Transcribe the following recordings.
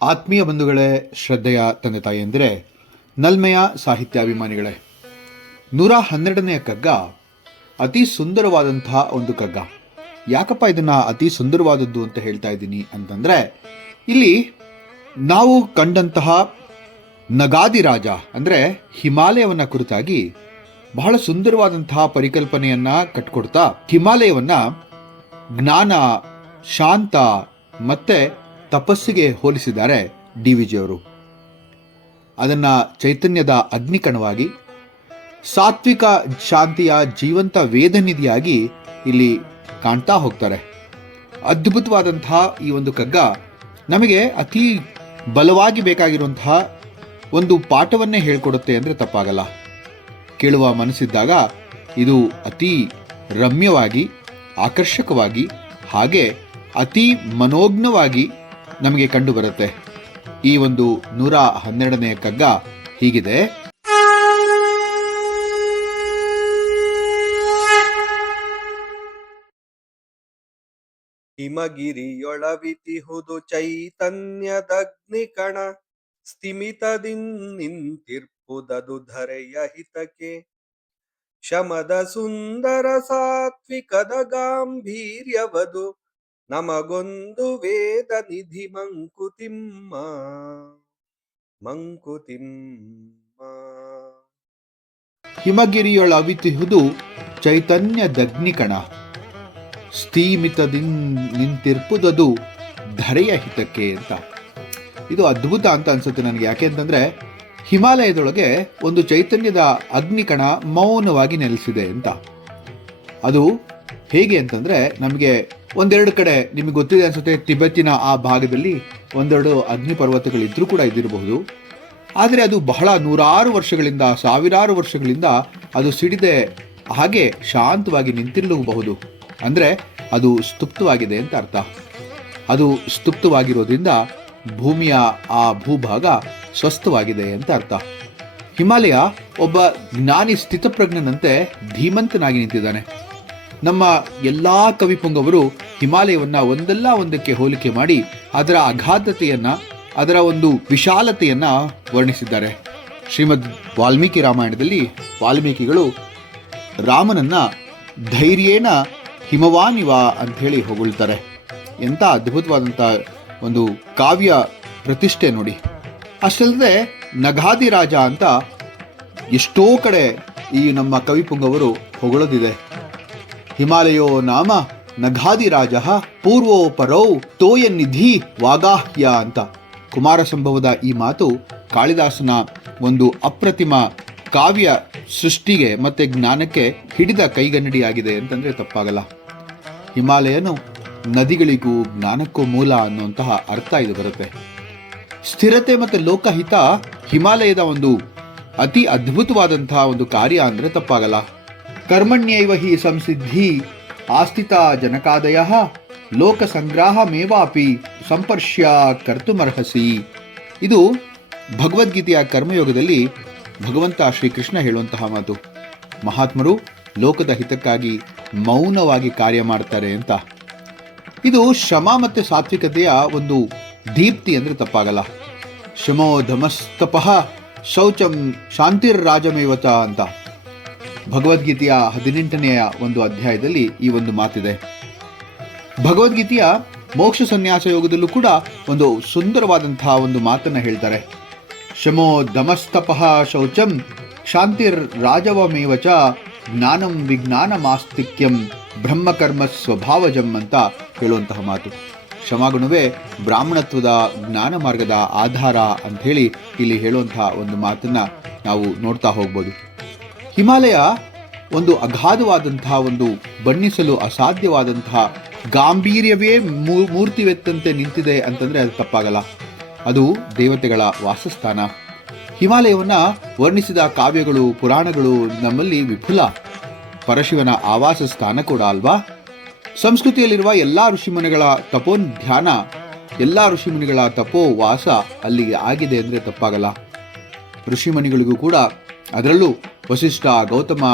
ಆತ್ಮೀಯ ಬಂಧುಗಳೇ, ಶ್ರದ್ಧೆಯ ತಂದೆ ತಾಯಿಯಂದಿರೆ, ನಲ್ಮೆಯ ಸಾಹಿತ್ಯಾಭಿಮಾನಿಗಳೇ, 112ನೆಯ ಕಗ್ಗ ಅತಿ ಸುಂದರವಾದಂತಹ ಒಂದು ಕಗ್ಗ. ಯಾಕಪ್ಪ ಇದನ್ನು ಅತಿ ಸುಂದರವಾದದ್ದು ಅಂತ ಹೇಳ್ತಾ ಇದ್ದೀನಿ ಅಂತಂದರೆ, ಇಲ್ಲಿ ನಾವು ಕಂಡಂತಹ ನಗಾದಿ ರಾಜ ಅಂದರೆ ಹಿಮಾಲಯವನ್ನು ಕುರಿತಾಗಿ ಬಹಳ ಸುಂದರವಾದಂತಹ ಪರಿಕಲ್ಪನೆಯನ್ನು ಕಟ್ಕೊಡ್ತಾ ಹಿಮಾಲಯವನ್ನು ಜ್ಞಾನ, ಶಾಂತ ಮತ್ತು ತಪಸ್ಸಿಗೆ ಹೋಲಿಸಿದ್ದಾರೆ ಡಿ ವಿ ಜಿಯವರು. ಅದನ್ನು ಚೈತನ್ಯದ ಅಗ್ನಿಕಣವಾಗಿ, ಸಾತ್ವಿಕ ಶಾಂತಿಯ ಜೀವಂತ ವೇದನಿಧಿಯಾಗಿ ಇಲ್ಲಿ ಕಾಣ್ತಾ ಹೋಗ್ತಾರೆ. ಅದ್ಭುತವಾದಂತಹ ಈ ಒಂದು ಕಗ್ಗ ನಮಗೆ ಅತಿ ಬಲವಾಗಿ ಬೇಕಾಗಿರುವಂತಹ ಒಂದು ಪಾಠವನ್ನೇ ಹೇಳಿಕೊಡುತ್ತೆ ಅಂದರೆ ತಪ್ಪಾಗಲ್ಲ. ಕೇಳುವ ಮನಸ್ಸಿದ್ದಾಗ ಇದು ಅತಿ ರಮ್ಯವಾಗಿ, ಆಕರ್ಷಕವಾಗಿ, ಹಾಗೆ ಅತಿ ಮನೋಜ್ಞವಾಗಿ ನಮಗೆ ಕಂಡು ಬರುತ್ತೆ. ಈ ಒಂದು 112ನೇ ಕಗ್ಗ ಹೀಗಿದೆ. ಹಿಮಗಿರಿಯೊಳವಿತಿಹುದು ಚೈತನ್ಯದಗ್ನಿಕಣ, ಸ್ಥಿಮಿತದಿಂತಿರ್ಪುದದು ಧರೆಯ ಹಿತಕ್ಕೆ. ಶಮದ ಸುಂದರ ಸಾತ್ವಿಕದ ಗಾಂಭೀರ್ಯವದು, ನಮಗೊಂದು ವೇದ ನಿಧಿ ಮಂಕುತಿಮ್ಮ. ಹಿಮಗಿರಿಯೊಳವಿತಿಹುದು ಚೈತನ್ಯದಗ್ನಿಕಣ, ಸ್ಥೀಮಿತದಿಂತಿರ್ಪುದದು ಧರೆಯ ಹಿತಕ್ಕೆ ಅಂತ. ಇದು ಅದ್ಭುತ ಅಂತ ಅನ್ಸುತ್ತೆ ನನಗೆ. ಯಾಕೆ ಅಂತಂದರೆ, ಹಿಮಾಲಯದೊಳಗೆ ಒಂದು ಚೈತನ್ಯದ ಅಗ್ನಿಕಣ ಮೌನವಾಗಿ ನೆಲೆಸಿದೆ ಅಂತ. ಅದು ಹೇಗೆ ಅಂತಂದರೆ, ನಮಗೆ ಒಂದೆರಡು ಕಡೆ ನಿಮಗೆ ಗೊತ್ತಿದೆ ಅನ್ಸುತ್ತೆ, ಟಿಬೆಟ್ಟಿನ ಆ ಭಾಗದಲ್ಲಿ ಒಂದೆರಡು ಅಗ್ನಿ ಪರ್ವತಗಳಿದ್ರೂ ಕೂಡ ಇದ್ದಿರಬಹುದು. ಆದರೆ ಅದು ಬಹಳ ನೂರಾರು ವರ್ಷಗಳಿಂದ, ಸಾವಿರಾರು ವರ್ಷಗಳಿಂದ ಅದು ಸಿಡಿದೆ ಹಾಗೆ ಶಾಂತವಾಗಿ ನಿಂತಿರಲೂಬಹುದು. ಅಂದರೆ ಅದು ಸ್ತುಪ್ತವಾಗಿದೆ ಅಂತ ಅರ್ಥ. ಅದು ಸ್ತುಪ್ತವಾಗಿರೋದ್ರಿಂದ ಭೂಮಿಯ ಆ ಭೂಭಾಗ ಸ್ವಸ್ಥವಾಗಿದೆ ಅಂತ ಅರ್ಥ. ಹಿಮಾಲಯ ಒಬ್ಬ ಜ್ಞಾನಿ ಸ್ಥಿತಪ್ರಜ್ಞನಂತೆ ಧೀಮಂತನಾಗಿ ನಿಂತಿದ್ದಾನೆ. ನಮ್ಮ ಎಲ್ಲ ಕವಿಪುಂಗವರು ಹಿಮಾಲಯವನ್ನು ಒಂದಲ್ಲ ಒಂದಕ್ಕೆ ಹೋಲಿಕೆ ಮಾಡಿ ಅದರ ಅಗಾಧತೆಯನ್ನು, ಅದರ ಒಂದು ವಿಶಾಲತೆಯನ್ನು ವರ್ಣಿಸಿದ್ದಾರೆ. ಶ್ರೀಮದ್ ವಾಲ್ಮೀಕಿ ರಾಮಾಯಣದಲ್ಲಿ ವಾಲ್ಮೀಕಿಗಳು ರಾಮನನ್ನು ಧೈರ್ಯೇನ ಹಿಮವಾನಿವ ಅಂಥೇಳಿ ಹೊಗಳ್ತಾರೆ. ಎಂಥ ಅದ್ಭುತವಾದಂಥ ಒಂದು ಕಾವ್ಯ ಪ್ರತಿಷ್ಠೆ ನೋಡಿ. ಅಷ್ಟಲ್ಲದೆ ನಗಾದಿ ರಾಜ ಅಂತ ಎಷ್ಟೋ ಕಡೆ ಈ ನಮ್ಮ ಕವಿಪುಂಗವರು ಹೊಗಳೋದಿದೆ. ಹಿಮಾಲಯೋ ನಾಮ ನಗಾದಿ ರಾಜ ಪೂರ್ವೋ ಪರೌ ತೋಯ ನಿಧಿ ವಾಗಾಹ್ಯ ಅಂತ. ಕುಮಾರ ಸಂಭವದ ಈ ಮಾತು ಕಾಳಿದಾಸನ ಒಂದು ಅಪ್ರತಿಮ ಕಾವ್ಯ ಸೃಷ್ಟಿಗೆ ಮತ್ತು ಜ್ಞಾನಕ್ಕೆ ಹಿಡಿದ ಕೈಗನ್ನಡಿಯಾಗಿದೆ ಅಂತಂದರೆ ತಪ್ಪಾಗಲ್ಲ. ಹಿಮಾಲಯನು ನದಿಗಳಿಗೂ ಜ್ಞಾನಕ್ಕೂ ಮೂಲ ಅನ್ನುವಂತಹ ಅರ್ಥ ಇದು ಬರುತ್ತೆ. ಸ್ಥಿರತೆ ಮತ್ತು ಲೋಕಹಿತ ಹಿಮಾಲಯದ ಒಂದು ಅತಿ ಅದ್ಭುತವಾದಂತಹ ಒಂದು ಕಾರ್ಯ ಅಂದರೆ ತಪ್ಪಾಗಲ್ಲ. ಕರ್ಮಣ್ಯೈವ ಹಿ ಸಂಸಿದ್ಧಿ ಆಸ್ಥಿತ ಜನಕಾದಯ ಲೋಕ ಸಂಗ್ರಹಮೇವಾಪಿ ಸಂಪರ್ಶ್ಯ ಕರ್ತುಮರ್ಹಸಿ. ಇದು ಭಗವದ್ಗೀತೆಯ ಕರ್ಮಯೋಗದಲ್ಲಿ ಭಗವಂತ ಶ್ರೀಕೃಷ್ಣ ಹೇಳುವಂತಹ ಮಾತು. ಮಹಾತ್ಮರು ಲೋಕದ ಹಿತಕ್ಕಾಗಿ ಮೌನವಾಗಿ ಕಾರ್ಯ ಮಾಡ್ತಾರೆ ಅಂತ. ಇದು ಶ್ರಮ ಮತ್ತು ಸಾತ್ವಿಕತೆಯ ಒಂದು ದೀಪ್ತಿ ಅಂದರೆ ತಪ್ಪಾಗಲ್ಲ. ಶಮೋ ಧಮಸ್ತಪಃ ಶೌಚಂ ಶಾಂತಿರ್ರಾಜಮೇವತ ಅಂತ ಭಗವದ್ಗೀತೆಯ 18ನೆಯ ಒಂದು ಅಧ್ಯಾಯದಲ್ಲಿ ಈ ಒಂದು ಮಾತಿದೆ. ಭಗವದ್ಗೀತೆಯ ಮೋಕ್ಷ ಸನ್ಯಾಸ ಯೋಗದಲ್ಲೂ ಕೂಡ ಒಂದು ಸುಂದರವಾದಂತಹ ಒಂದು ಮಾತನ್ನು ಹೇಳ್ತಾರೆ. ಶಮೋ ದಮಸ್ತಪಃ ಶೌಚಂ ಶಾಂತಿರ್ ರಾಜವಮೇವಚ ಜ್ಞಾನಂ ವಿಜ್ಞಾನಮಾಸ್ತಿಕ್ಯಂ ಬ್ರಹ್ಮಕರ್ಮ ಸ್ವಭಾವಜಂ ಅಂತ ಹೇಳುವಂತಹ ಮಾತು. ಕ್ಷಮಾಗುಣವೇ ಬ್ರಾಹ್ಮಣತ್ವದ ಜ್ಞಾನ ಮಾರ್ಗದ ಆಧಾರ ಅಂಥೇಳಿ ಇಲ್ಲಿ ಹೇಳುವಂತಹ ಒಂದು ಮಾತನ್ನು ನಾವು ನೋಡ್ತಾ ಹೋಗ್ಬೋದು. ಹಿಮಾಲಯ ಒಂದು ಅಗಾಧವಾದಂತಹ, ಒಂದು ಬಣ್ಣಿಸಲು ಅಸಾಧ್ಯವಾದಂತಹ ಗಾಂಭೀರ್ಯವೇ ಮೂರ್ತಿವೆತ್ತಂತೆ ನಿಂತಿದೆ ಅಂತಂದರೆ ಅದು ತಪ್ಪಾಗಲ್ಲ. ಅದು ದೇವತೆಗಳ ವಾಸಸ್ಥಾನ. ಹಿಮಾಲಯವನ್ನು ವರ್ಣಿಸಿದ ಕಾವ್ಯಗಳು, ಪುರಾಣಗಳು ನಮ್ಮಲ್ಲಿ ವಿಪುಲ. ಪರಶಿವನ ಆವಾಸ ಸ್ಥಾನ ಕೂಡ ಅಲ್ವಾ. ಸಂಸ್ಕೃತಿಯಲ್ಲಿರುವ ಎಲ್ಲ ಋಷಿಮುನಿಗಳ ತಪೋಧ್ಯಾನ, ಎಲ್ಲ ಋಷಿಮುನಿಗಳ ತಪೋವಾಸ ಅಲ್ಲಿಗೆ ಆಗಿದೆ ಅಂದರೆ ತಪ್ಪಾಗಲ್ಲ. ಋಷಿಮುನಿಗಳಿಗೂ ಕೂಡ, ಅದರಲ್ಲೂ ವಸಿಷ್ಠ, ಗೌತಮ,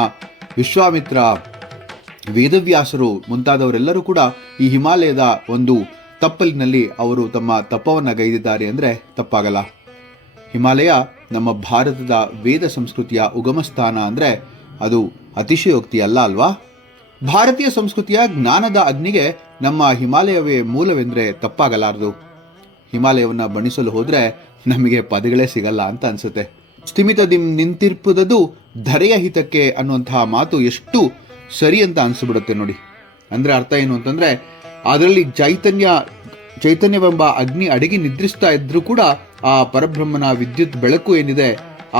ವಿಶ್ವಾಮಿತ್ರ, ವೇದವ್ಯಾಸರು ಮುಂತಾದವರೆಲ್ಲರೂ ಕೂಡ ಈ ಹಿಮಾಲಯದ ಒಂದು ತಪ್ಪಲಿನಲ್ಲಿ ಅವರು ತಮ್ಮ ತಪವನ್ನು ಗೈದಿದ್ದಾರೆ ಅಂದರೆ ತಪ್ಪಾಗಲ್ಲ. ಹಿಮಾಲಯ ನಮ್ಮ ಭಾರತದ ವೇದ ಸಂಸ್ಕೃತಿಯ ಉಗಮ ಸ್ಥಾನ ಅಂದರೆ ಅದು ಅತಿಶಯೋಕ್ತಿ ಅಲ್ಲ ಅಲ್ವಾ? ಭಾರತೀಯ ಸಂಸ್ಕೃತಿಯ ಜ್ಞಾನದ ಅಗ್ನಿಗೆ ನಮ್ಮ ಹಿಮಾಲಯವೇ ಮೂಲವೆಂದರೆ ತಪ್ಪಾಗಲಾರದು. ಹಿಮಾಲಯವನ್ನು ಬಣಿಸಲು ಹೋದರೆ ನಮಗೆ ಪದಗಳೇ ಸಿಗಲ್ಲ ಅಂತ ಅನಿಸುತ್ತೆ. ಸ್ಥಿಮಿತದಿಂ ನಿಂತಿರ್ಪುದದು ಧರೆಯ ಹಿತಕ್ಕೆ ಅನ್ನುವಂತಹ ಮಾತು ಎಷ್ಟು ಸರಿ ಅಂತ ಅನಿಸ್ಬಿಡುತ್ತೆ ನೋಡಿ. ಅಂದರೆ ಅರ್ಥ ಏನು ಅಂತಂದರೆ, ಅದರಲ್ಲಿ ಚೈತನ್ಯವೆಂಬ ಅಗ್ನಿ ಅಡಗಿ ನಿದ್ರಿಸ್ತಾ ಇದ್ರೂ ಕೂಡ ಆ ಪರಬ್ರಹ್ಮನ ವಿದ್ಯುತ್ ಬೆಳಕು ಏನಿದೆ,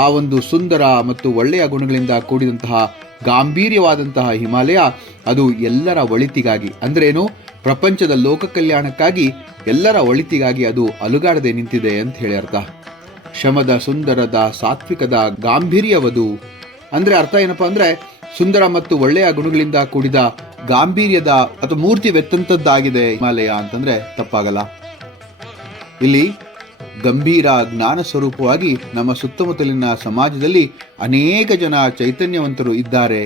ಆ ಒಂದು ಸುಂದರ ಮತ್ತು ಒಳ್ಳೆಯ ಗುಣಗಳಿಂದ ಕೂಡಿದಂತಹ ಗಾಂಭೀರ್ಯವಾದಂತಹ ಹಿಮಾಲಯ ಅದು ಎಲ್ಲರ ಒಳಿತಿಗಾಗಿ, ಅಂದ್ರೇನು, ಪ್ರಪಂಚದ ಲೋಕ ಕಲ್ಯಾಣಕ್ಕಾಗಿ, ಎಲ್ಲರ ಒಳಿತಿಗಾಗಿ ಅದು ಅಲುಗಾಡದೆ ನಿಂತಿದೆ ಅಂತ ಹೇಳಿ ಅರ್ಥ. ಶಮದ ಸುಂದರದ ಸಾತ್ವಿಕದ ಗಾಂಭೀರ್ಯವದು ಅಂದ್ರೆ ಅರ್ಥ ಏನಪ್ಪಾ ಅಂದ್ರೆ, ಸುಂದರ ಮತ್ತು ಒಳ್ಳೆಯ ಗುಣಗಳಿಂದ ಕೂಡಿದ ಗಾಂಭೀರ್ಯದ ಅಥವಾ ಮೂರ್ತಿವೆತ್ತಂತದ್ದಾಗಿದೆ ಹಿಮಾಲಯ ಅಂತಂದ್ರೆ ತಪ್ಪಾಗಲ್ಲ. ಇಲ್ಲಿ ಗಂಭೀರ ಜ್ಞಾನ ಸ್ವರೂಪವಾಗಿ ನಮ್ಮ ಸುತ್ತಮುತ್ತಲಿನ ಸಮಾಜದಲ್ಲಿ ಅನೇಕ ಜನ ಚೈತನ್ಯವಂತರು ಇದ್ದಾರೆ.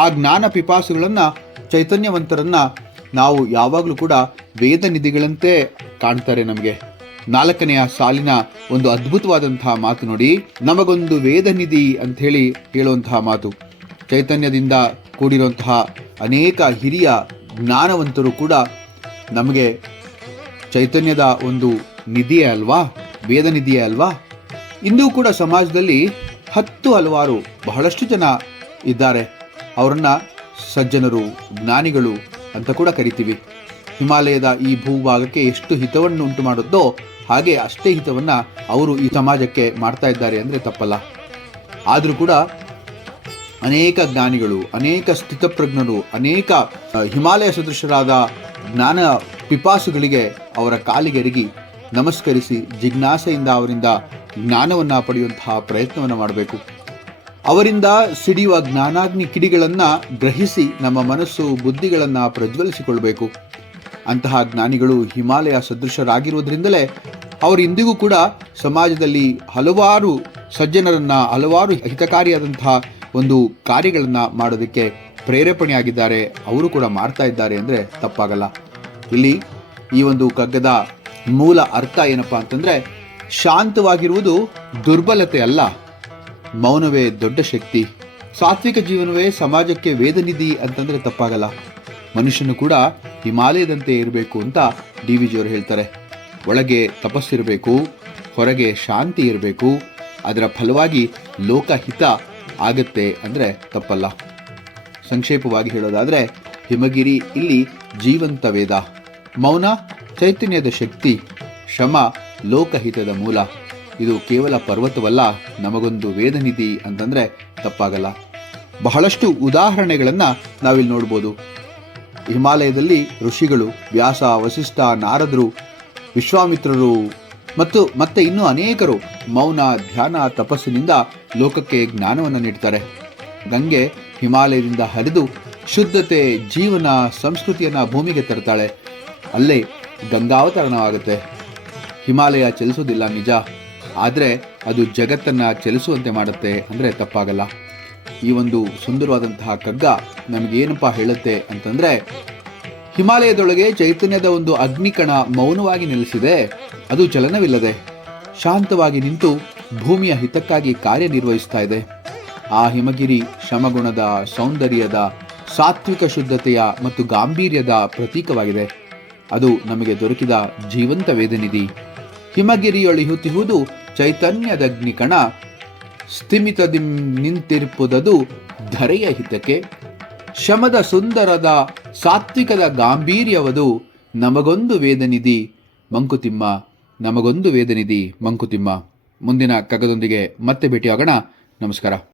ಆ ಜ್ಞಾನ ಪಿಪಾಸುಗಳನ್ನ, ಚೈತನ್ಯವಂತರನ್ನ ನಾವು ಯಾವಾಗಲೂ ಕೂಡ ವೇದ ನಿಧಿಗಳಂತೆ ಕಾಣ್ತಾರೆ. ನಮಗೆ 4ನೆಯ ಸಾಲಿನ ಒಂದು ಅದ್ಭುತವಾದಂತಹ ಮಾತು ನೋಡಿ, ನಮಗೊಂದು ವೇದ ನಿಧಿ ಅಂತ ಹೇಳಿ ಹೇಳುವಂತಹ ಮಾತು. ಚೈತನ್ಯದಿಂದ ಕೂಡಿರುವಂತಹ ಅನೇಕ ಹಿರಿಯ ಜ್ಞಾನವಂತರು ಕೂಡ ನಮಗೆ ಚೈತನ್ಯದ ಒಂದು ನಿಧಿಯೇ ಅಲ್ವಾ, ವೇದ ನಿಧಿಯೇ ಅಲ್ವಾ. ಇಂದು ಕೂಡ ಸಮಾಜದಲ್ಲಿ ಹಲವಾರು ಬಹಳಷ್ಟು ಜನ ಇದ್ದಾರೆ. ಅವರನ್ನ ಸಜ್ಜನರು, ಜ್ಞಾನಿಗಳು ಅಂತ ಕೂಡ ಕರಿತೀವಿ. ಹಿಮಾಲಯದ ಈ ಭೂಭಾಗಕ್ಕೆ ಎಷ್ಟು ಹಿತವನ್ನು ಉಂಟು ಮಾಡುತ್ತೋ ಹಾಗೆ ಅಷ್ಟೇ ಹಿತವನ್ನ ಅವರು ಈ ಸಮಾಜಕ್ಕೆ ಮಾಡ್ತಾ ಇದ್ದಾರೆ ಅಂದರೆ ತಪ್ಪಲ್ಲ. ಆದರೂ ಕೂಡ ಅನೇಕ ಜ್ಞಾನಿಗಳು, ಅನೇಕ ಸ್ಥಿತಪ್ರಜ್ಞರು, ಅನೇಕ ಹಿಮಾಲಯ ಸದೃಶರಾದ ಜ್ಞಾನ ಪಿಪಾಸುಗಳಿಗೆ ಅವರ ಕಾಲಿಗೆರಗಿ ನಮಸ್ಕರಿಸಿ ಜಿಜ್ಞಾಸೆಯಿಂದ ಅವರಿಂದ ಜ್ಞಾನವನ್ನು ಪಡೆಯುವಂತಹ ಪ್ರಯತ್ನವನ್ನು ಮಾಡಬೇಕು. ಅವರಿಂದ ಸಿಡಿಯುವ ಜ್ಞಾನಾಗ್ನಿ ಕಿಡಿಗಳನ್ನು ಗ್ರಹಿಸಿ ನಮ್ಮ ಮನಸ್ಸು ಬುದ್ಧಿಗಳನ್ನು ಪ್ರಜ್ವಲಿಸಿಕೊಳ್ಬೇಕು. ಅಂತಹ ಜ್ಞಾನಿಗಳು ಹಿಮಾಲಯ ಸದೃಶರಾಗಿರುವುದರಿಂದಲೇ ಅವರು ಇಂದಿಗೂ ಕೂಡ ಸಮಾಜದಲ್ಲಿ ಹಲವಾರು ಸಜ್ಜನರನ್ನ, ಹಲವಾರು ಹಿತಕಾರಿಯಾದಂತಹ ಒಂದು ಕಾರ್ಯಗಳನ್ನು ಮಾಡೋದಕ್ಕೆ ಪ್ರೇರೇಪಣೆಯಾಗಿದ್ದಾರೆ. ಅವರು ಕೂಡ ಮಾಡ್ತಾ ಇದ್ದಾರೆ ಅಂದರೆ ತಪ್ಪಾಗಲ್ಲ. ಇಲ್ಲಿ ಈ ಒಂದು ಕಗ್ಗದ ಮೂಲ ಅರ್ಥ ಏನಪ್ಪಾ ಅಂತಂದ್ರೆ, ಶಾಂತವಾಗಿರುವುದು ದುರ್ಬಲತೆ ಅಲ್ಲ, ಮೌನವೇ ದೊಡ್ಡ ಶಕ್ತಿ. ಸಾತ್ವಿಕ ಜೀವನವೇ ಸಮಾಜಕ್ಕೆ ವೇದನಿಧಿ ಅಂತಂದ್ರೆ ತಪ್ಪಾಗಲ್ಲ. ಮನುಷ್ಯನು ಕೂಡ ಹಿಮಾಲಯದಂತೆ ಇರಬೇಕು ಅಂತ DVG ಅವರು ಹೇಳ್ತಾರೆ. ಒಳಗೆ ತಪಸ್ಸಿರಬೇಕು, ಹೊರಗೆ ಶಾಂತಿ ಇರಬೇಕು. ಅದರ ಫಲವಾಗಿ ಲೋಕಹಿತ ಆಗತ್ತೆ ಅಂದರೆ ತಪ್ಪಲ್ಲ. ಸಂಕ್ಷೇಪವಾಗಿ ಹೇಳೋದಾದರೆ, ಹಿಮಗಿರಿ ಇಲ್ಲಿ ಜೀವಂತ ವೇದ, ಮೌನ ಚೈತನ್ಯದ ಶಕ್ತಿ, ಶ್ರಮ ಲೋಕಹಿತದ ಮೂಲ. ಇದು ಕೇವಲ ಪರ್ವತವಲ್ಲ, ನಮಗೊಂದು ವೇದನಿಧಿ ಅಂತಂದರೆ ತಪ್ಪಾಗಲ್ಲ. ಬಹಳಷ್ಟು ಉದಾಹರಣೆಗಳನ್ನು ನಾವಿಲ್ಲಿ ನೋಡ್ಬೋದು. ಹಿಮಾಲಯದಲ್ಲಿ ಋಷಿಗಳು, ವ್ಯಾಸ, ವಸಿಷ್ಠ, ನಾರದರು, ವಿಶ್ವಾಮಿತ್ರರು ಮತ್ತೆ ಇನ್ನೂ ಅನೇಕರು ಮೌನ, ಧ್ಯಾನ, ತಪಸ್ಸಿನಿಂದ ಲೋಕಕ್ಕೆ ಜ್ಞಾನವನ್ನು ನೀಡ್ತಾರೆ. ಗಂಗೆ ಹಿಮಾಲಯದಿಂದ ಹರಿದು ಶುದ್ಧತೆ, ಜೀವನ, ಸಂಸ್ಕೃತಿಯನ್ನು ಭೂಮಿಗೆ ತರ್ತಾಳೆ. ಅಲ್ಲೇ ಗಂಗಾವತರಣವಾಗುತ್ತೆ. ಹಿಮಾಲಯ ಚಲಿಸೋದಿಲ್ಲ ನಿಜ, ಆದರೆ ಅದು ಜಗತ್ತನ್ನು ಚಲಿಸುವಂತೆ ಮಾಡುತ್ತೆ ಅಂದರೆ ತಪ್ಪಾಗಲ್ಲ. ಈ ಒಂದು ಸುಂದರವಾದಂತಹ ಕಗ್ಗ ನಮಗೇನಪ್ಪ ಹೇಳುತ್ತೆ ಅಂತಂದರೆ, ಹಿಮಾಲಯದೊಳಗೆ ಚೈತನ್ಯದ ಒಂದು ಅಗ್ನಿಕಣ ಮೌನವಾಗಿ ನೆಲೆಸಿದೆ. ಅದು ಚಲನವಿಲ್ಲದೆ ಶಾಂತವಾಗಿ ನಿಂತು ಭೂಮಿಯ ಹಿತಕ್ಕಾಗಿ ಕಾರ್ಯನಿರ್ವಹಿಸ್ತಾ ಇದೆ. ಆ ಹಿಮಗಿರಿ ಶ್ರಮಗುಣದ, ಸೌಂದರ್ಯದ, ಸಾತ್ವಿಕ ಶುದ್ಧತೆಯ ಮತ್ತು ಗಾಂಭೀರ್ಯದ ಪ್ರತೀಕವಾಗಿದೆ. ಅದು ನಮಗೆ ದೊರಕಿದ ಜೀವಂತ ವೇದನಿಧಿ. ಹಿಮಗಿರಿಯೊಳಿಹುತಿಹುದು ಚೈತನ್ಯದಗ್ನಿಕಣ, ಸ್ಥಿಮಿತದಿಂ ನಿಂತಿರ್ಪುದದು ಧರೆಯ ಹಿತಕ್ಕೆ, ಶಮದ ಸುಂದರದ ಸಾತ್ವಿಕದ ಗಾಂಭೀರ್ಯವದು ನಮಗೊಂದು ವೇದನಿಧಿ ಮಂಕುತಿಮ್ಮ, ನಮಗೊಂದು ವೇದನಿಧಿ ಮಂಕುತಿಮ್ಮ. ಮುಂದಿನ ಕಗ್ಗದೊಂದಿಗೆ ಮತ್ತೆ ಭೇಟಿಯಾಗೋಣ. ನಮಸ್ಕಾರ.